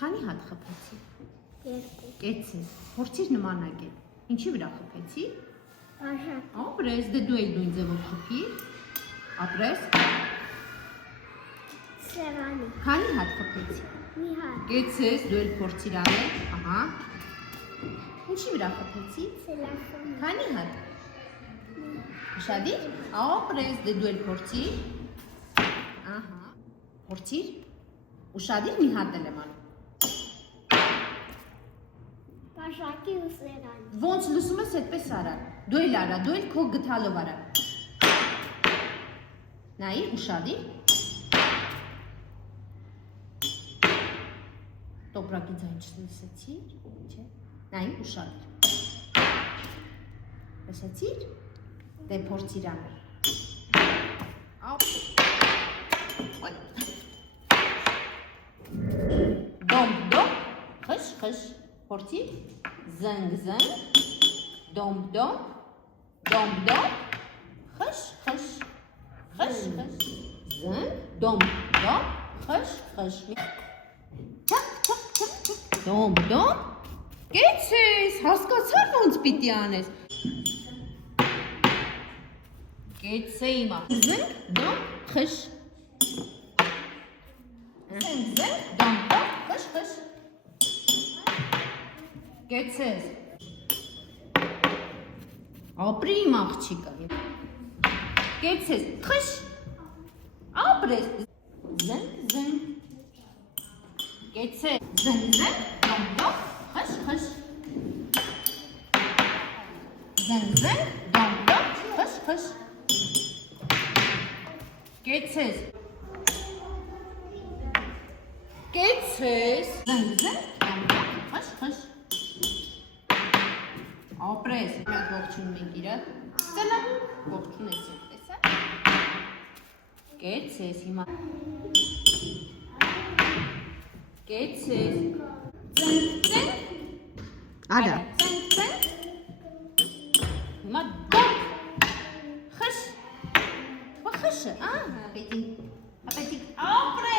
Քանի հատ խփեցի։ 2 Կեցես, փորձիր նմանագել։ Ինչի վրա խփեցի։ Բաժակ Ապրես, դե դու էլ նույն ձևով խփիր։ Ապրես։ Սեղանի Քանի հատ խփեցի։ Մի հատ Կեցես, դու էլ փորձիր անել։ Ահա։ Ինչի վրա խփեցի։ Սելաֆոն Քանի հատ։ Ուշադիր։ Ապրես, դե դու էլ փորձիր։ Ահա։ Փորձիր։ Ուշադիր մի հատ էլ եմ անում։ Բաժակի ու սեղանի Ոնց լսում ես այդպես արա։ Դու էլ արա, դու էլ քո գթալով արա։ Նայի, ուշադիր։ Տոպրակի ձայն չլսեցիր, չէ։ Նայի, ուշադիր։ Լսեցիր։ Դե փորձիր անել։ Ապ։ Ոյ։ Դոմ, դոմ, խշ, խշ։ Փորձիր։ Զնգ, զնգ, դոմ, դոմ, դոմ, դոմ, խշ, խշ, խշ, խշ, զնգ, դոմ, դոմ, խշ, խշ, չակ, չակ, չակ, չակ, դոմ, դոմ, կեցես, հասկացար ոնց պիտի անես, կեցե իմա, զնգ, դոմ, խշ, զնգ, զնգ, դոմ, դոմ, խշ, խշ, Կեցես, ապրի իմ աղջիկը, կեցես, խշ, ապրես, զնգ, զնգ, կեցես, զնգ, զնգ, դոմ, դոմ, խշ, խշ, զնգ, զնգ, դոմ, դոմ, խշ, խշ, կեցես, կեցես, զնգ, զնգ, դոմ, դոմ, խշ, խշ, Ապրես, մենք ողջունում ենք իրար, ծնա, ողջունեցինք, տեսա, կեցես հիմա, կեցես, ծնկ, ծնկ, Արա, ծնկ, ծնկ, հիմա դոք, խշ, խշը, հապետիկ, ապրես,